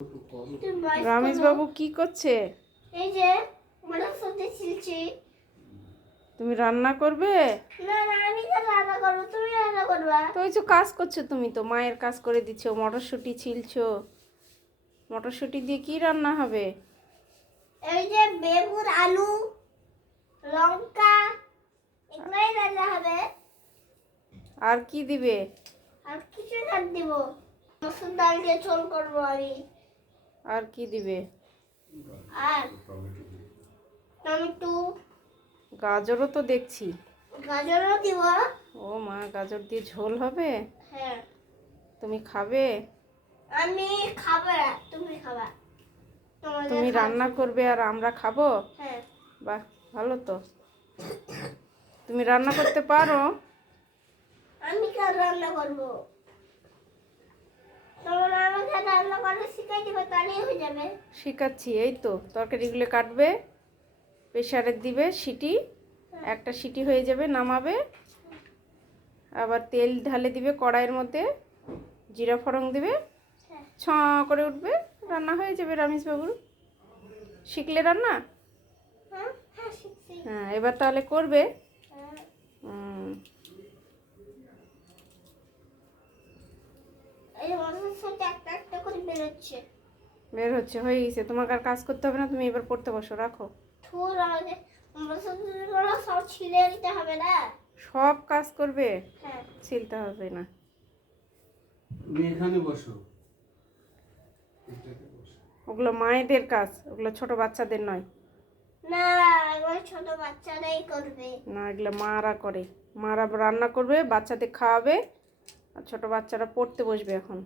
রমেশ বাবু কি করছে? এই যে মটরশুঁটি ছিলছি। তুমি রান্না করবে? না না, আমি তো রান্না করবো, তুমি রান্না করবা। তো ওই যে কাজ করছো, তুমি তো মায়ের কাজ করে দিচ্ছ, মটরশুঁটি ছিলছো। মটরশুঁটি দিয়ে কি রান্না হবে? এই যে বেগুন, আলু, লঙ্কা, এগুলাই রান্না হবে। আর কি দিবে? আর কিছু না দিব। মসুর ডাল দিয়ে ঝোল করবো আমি। আর কি দিবে? আর টমেটো, গাজরও তো দেখছি। গাজরও দিব। ও মা, গাজর দিয়ে ঝোল হবে? হ্যাঁ। তুমি খাবে? আমি খাবো না, তুমি খাবা। তুমি রান্না করবে আর আমরা খাবো? হ্যাঁ। বাহ, ভালো তো। তুমি রান্না করতে পারো? আমি কেন রান্না করবো? তোমরা আমাকে রান্না করে শিখাই দিবে, তাহলেই হয়ে যাবে। শিখাচ্ছি, এই তো তরকারিগুলো কাটবে, প্রেসারে দিবে সিটি, একটা সিটি হয়ে যাবে, নামাবে, আবার তেল ঢালে দিবে কড়াইয়ের মধ্যে, জিরা ফোড়ন দিবে, ছ করে উঠবে, রান্না হয়ে যাবে রমেশ বাবুর। শিখলে রান্না? হ্যাঁ হ্যাঁ, শিখছি। হ্যাঁ, এবার তাহলে করবে। এই মটরশুঁটি একটা একটা করে বেরোচ্ছে। বের হচ্ছে, হয়ে গেছে। তোমাকে আর কাজ করতে হবে না, তুমি এবার পড়তে বসো, রাখো। থুর আমাকে মটরশুঁটিগুলো সব ছিলে দিতে হবে না? সব কাজ করবে, হ্যাঁ। ছিলতে হবে না। তুমি এখানে বসো। ওগুলো মায়েদের কাজ, ওগুলো ছোট বাচ্চাদের নয়। না, এবার ছোট বাচ্চারাই করবে। না, এগুলো মারা করে। মারা রান্না করবে, বাচ্চাদের খাওয়াবে, আর ছোট বাচ্চারা পড়তে বসবে। এখন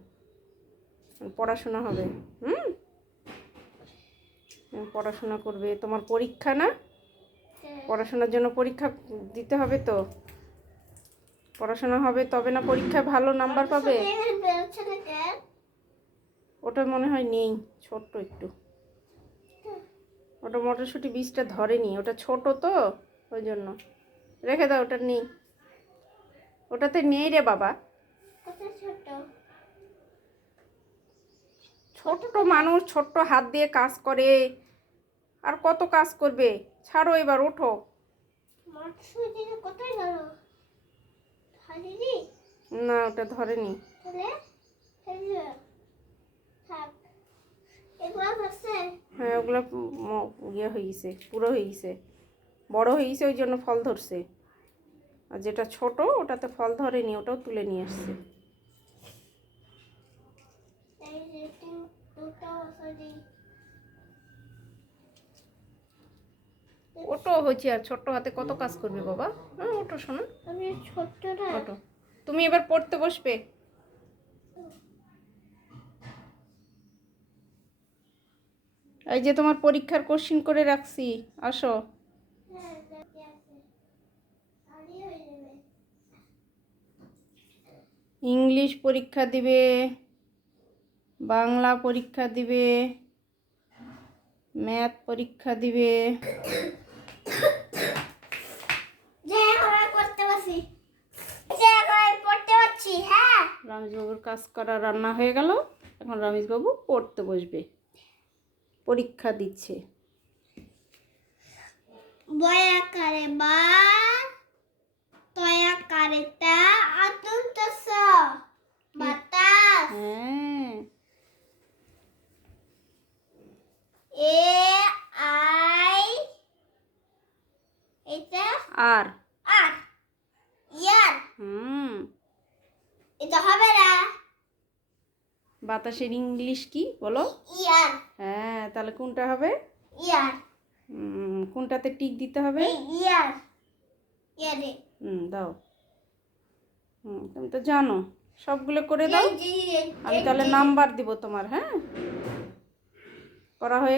পড়াশোনা হবে। পড়াশোনা করবে, তোমার পরীক্ষা না? পড়াশোনার জন্য পরীক্ষা দিতে হবে তো। পড়াশোনা হবে তবে না পরীক্ষায় ভালো নাম্বার পাবে। বেরোচ্ছে না কেন? ওটা মনে হয় নেই, ছোট্ট একটু। ওটা মটরশুঁটি বীজটা ধরেনি, ওটা ছোট তো, ওই জন্য রেখে দাও, ওটা নেই, ওটাতে নেই রে বাবা। কত ছোট? ছোট্ট মানুষ ছোট্ট হাত দিয়ে কাজ করে, আর কত কাজ করবে। ছাড়ো, এবার ওঠো। মটরশুঁটি কোথায় গেল? ধরেনি? না, ওটা ধরেনি। তাহলে থাক, এগুলো ধরছে। হ্যাঁ, ওগুলো ইয়ে হয়ে গেছে, পুরো হয়ে গেছে, বড় হয়ে গেছে, ওই জন্য ফল ধরছে। আর যেটা ছোট ওটাতে ফল ধরেনি, ওটাও তুলে নিয়ে আসছে। এই যে দুটো সরি। ওটো হয়েছে, আর ছোট্ট হাতে কত কাজ করবে বাবা। হ্যাঁ, ওটো শোনো, আমি ছোট্ট না। ওটো। তুমি এবার পড়তে বসবে। এই যে তোমার পরীক্ষার কোশ্চিন করে রাখছি, আসো। হ্যাঁ, দেখি আছে। তাহলেই হয়ে যাবে। ইংলিশ পরীক্ষা দিবে, বাংলা পরীক্ষা দিবে, ম্যাথ পরীক্ষা দিবে। যে এখন আমি পড়তে পারছি, যে এখন আমি পড়তে পারছি। হ্যাঁ, রমেশবাবুর কাজ করা রান্না হয়ে গেল, এখন রমেশবাবু পড়তে বসবে, পরীক্ষা দিচ্ছে। বয়াকারে বা, তয়াকারে তা, আতুন্ত স, বাতাস। হ্যাঁ, এ আই, এটা আর আর, ইয়ার। এটা হবে না। বাতাসের ইংলিশ কি বলো? ইয়ার। হ্যাঁ, তাহলে কোনটা হবে? ইয়ার। কোনটাতে টিক দিতে হবে? ইয়ার, ইয়ারে। দাও। তুমি তো জানো, সবগুলো করে দাও। আমি তাহলে নাম্বার দিব তোমার। হ্যাঁ, করা হয়ে